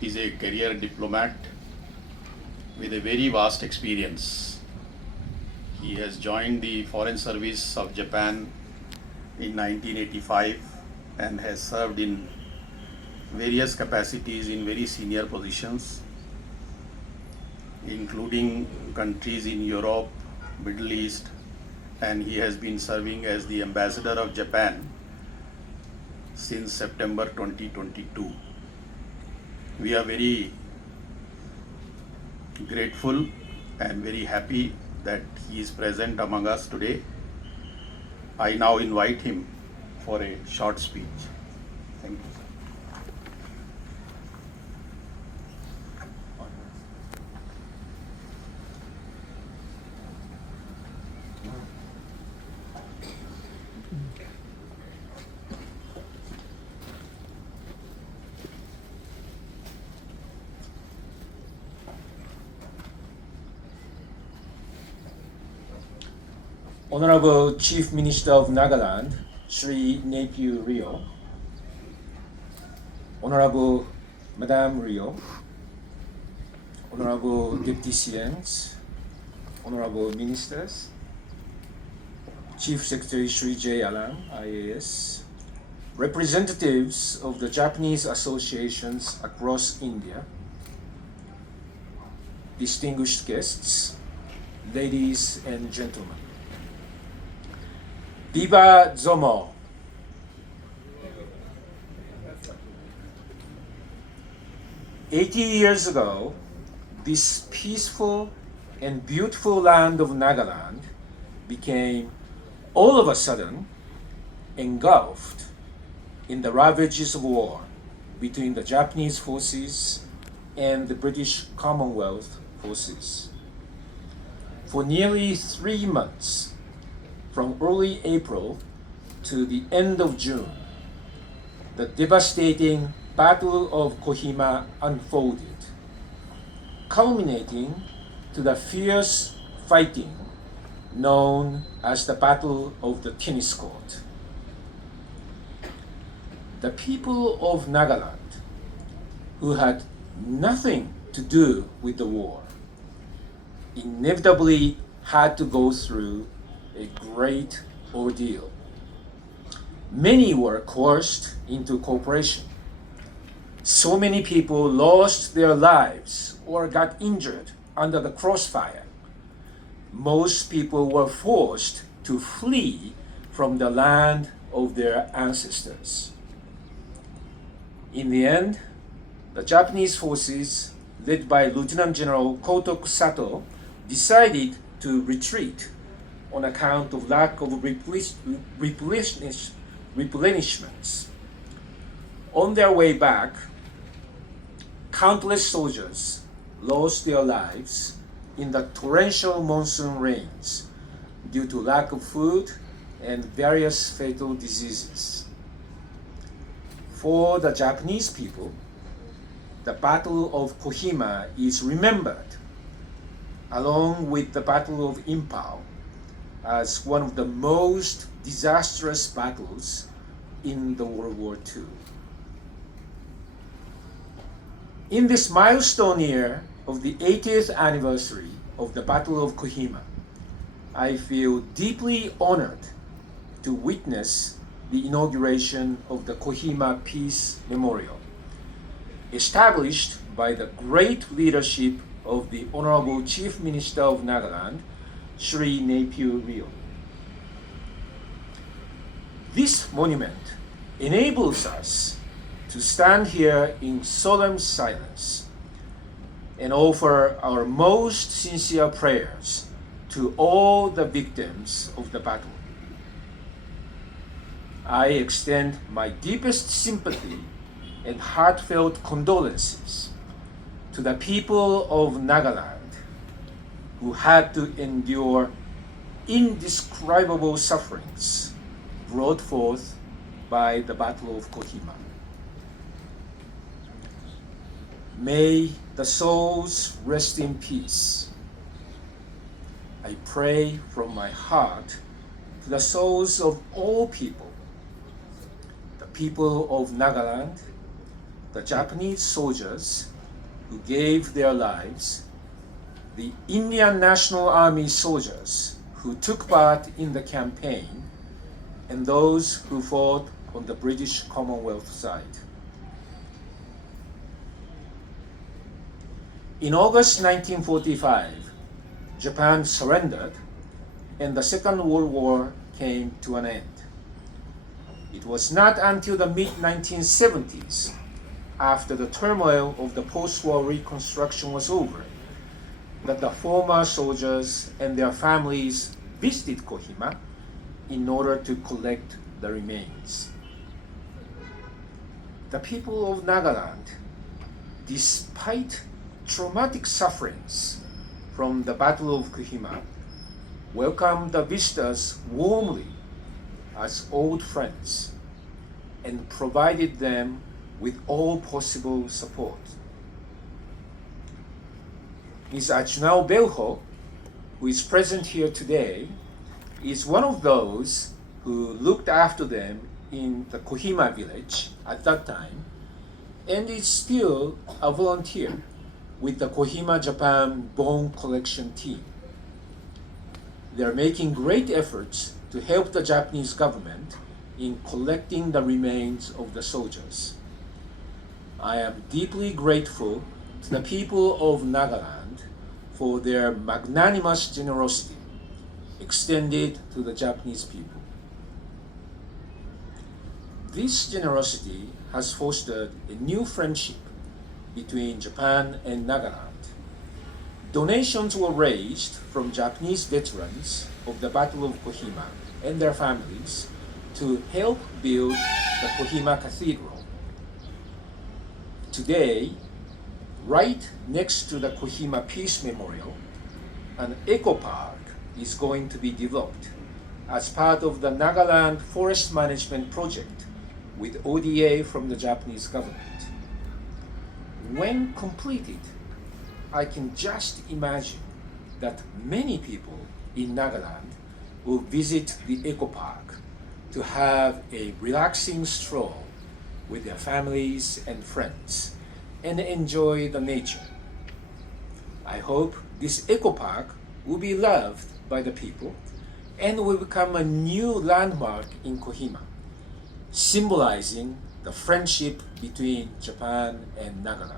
is a career diplomat with a very vast experience. He has joined the Foreign Service of Japan in 1985 and has served in various capacities in very senior positions, including countries in Europe, Middle East, and he has been serving as the Ambassador of Japan since September 2022. We are very grateful and very happy that he is present among us today. I now invite him for a short speech. Thank you, sir. Honorable Chief Minister of Nagaland, Sri Nephew Rio, Honorable Madame Rio, Honorable Deputy CMs, Honorable Ministers, Chief Secretary Sri J. Alan, IAS, representatives of the Japanese associations across India, distinguished guests, ladies and gentlemen. Viva Zomo! "80 years ago, this peaceful and beautiful land of Nagaland became all of a sudden engulfed in the ravages of war between the Japanese forces and the British Commonwealth forces. For nearly 3 months, from early April to the end of June, the devastating Battle of Kohima unfolded, culminating to the fierce fighting known as the Battle of the Tennis Court. The people of Nagaland, who had nothing to do with the war, inevitably had to go through a great ordeal. Many were coerced into cooperation. So many people lost their lives or got injured under the crossfire. Most people were forced to flee from the land of their ancestors. In the end, the Japanese forces, led by Lieutenant General Kotoku Sato, decided to retreat on account of lack of replenishments. On their way back, countless soldiers lost their lives in the torrential monsoon rains due to lack of food and various fatal diseases. For the Japanese people, the Battle of Kohima is remembered, along with the Battle of Impal, as one of the most disastrous battles in the World War II. In this milestone year of the 80th anniversary of the Battle of Kohima, I feel deeply honored to witness the inauguration of the Kohima Peace Memorial, established by the great leadership of the Honorable Chief Minister of Nagaland, Sri Nephew Rio. This monument enables us to stand here in solemn silence and offer our most sincere prayers to all the victims of the battle. I extend my deepest sympathy and heartfelt condolences to the people of Nagaland who had to endure indescribable sufferings brought forth by the Battle of Kohima. May the souls rest in peace. I pray from my heart to the souls of all people, the people of Nagaland, the Japanese soldiers who gave their lives, the Indian National Army soldiers who took part in the campaign, and those who fought on the British Commonwealth side. In August 1945, Japan surrendered and the Second World War came to an end. It was not until the mid-1970s, after the turmoil of the post-war reconstruction was over, that the former soldiers and their families visited Kohima in order to collect the remains. The people of Nagaland, despite traumatic sufferings from the Battle of Kohima, welcomed the visitors warmly as old friends and provided them with all possible support. Ms. Ajunao Belho, who is present here today, is one of those who looked after them in the Kohima village at that time and is still a volunteer with the Kohima Japan Bone Collection Team. They are making great efforts to help the Japanese government in collecting the remains of the soldiers. I am deeply grateful to the people of Nagaland for their magnanimous generosity extended to the Japanese people. This generosity has fostered a new friendship between Japan and Nagaland. Donations were raised from Japanese veterans of the Battle of Kohima and their families to help build the Kohima Cathedral. Today, right next to the Kohima Peace Memorial, an eco park is going to be developed as part of the Nagaland Forest Management Project with ODA from the Japanese government. When completed, I can just imagine that many people in Nagaland will visit the eco park to have a relaxing stroll with their families and friends and enjoy the nature. I hope this eco park will be loved by the people and will become a new landmark in Kohima, symbolizing the friendship between Japan and Nagaland.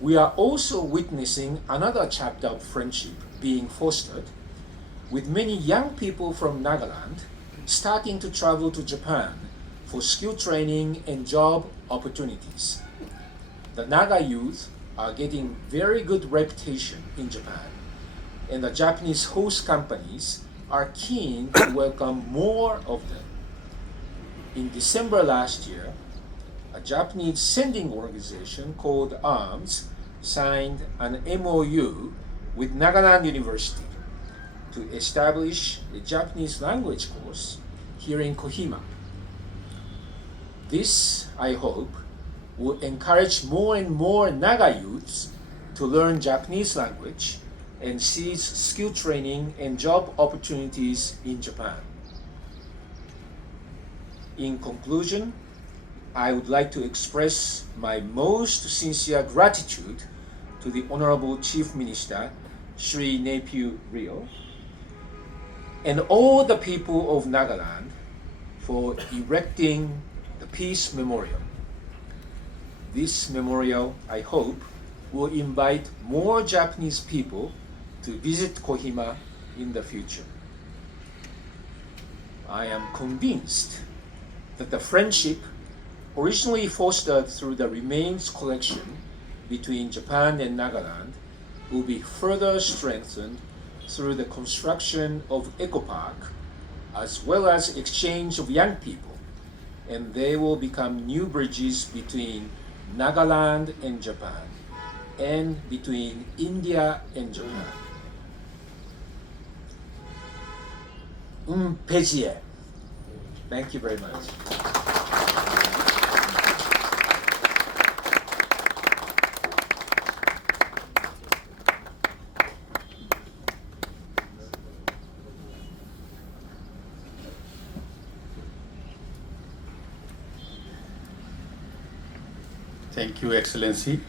We are also witnessing another chapter of friendship being fostered, with many young people from Nagaland starting to travel to Japan for skill training and job opportunities. The Naga youth are getting very good reputation in Japan, and the Japanese host companies are keen to welcome more of them. In December last year, a Japanese sending organization called ARMS signed an MOU with Nagaland University to establish a Japanese language course here in Kohima. This, I hope, will encourage more and more Naga youths to learn Japanese language and seize skill training and job opportunities in Japan. In conclusion, I would like to express my most sincere gratitude to the Honorable Chief Minister, Sri Nepiu Rio, and all the people of Nagaland for erecting the Peace Memorial. This memorial, I hope, will invite more Japanese people to visit Kohima in the future. I am convinced that the friendship originally fostered through the remains collection between Japan and Nagaland will be further strengthened through the construction of Eco Park, as well as exchange of young people, and they will become new bridges between Nagaland and Japan, and between India and Japan. Pejie. Thank you very much. Thank you, Excellency.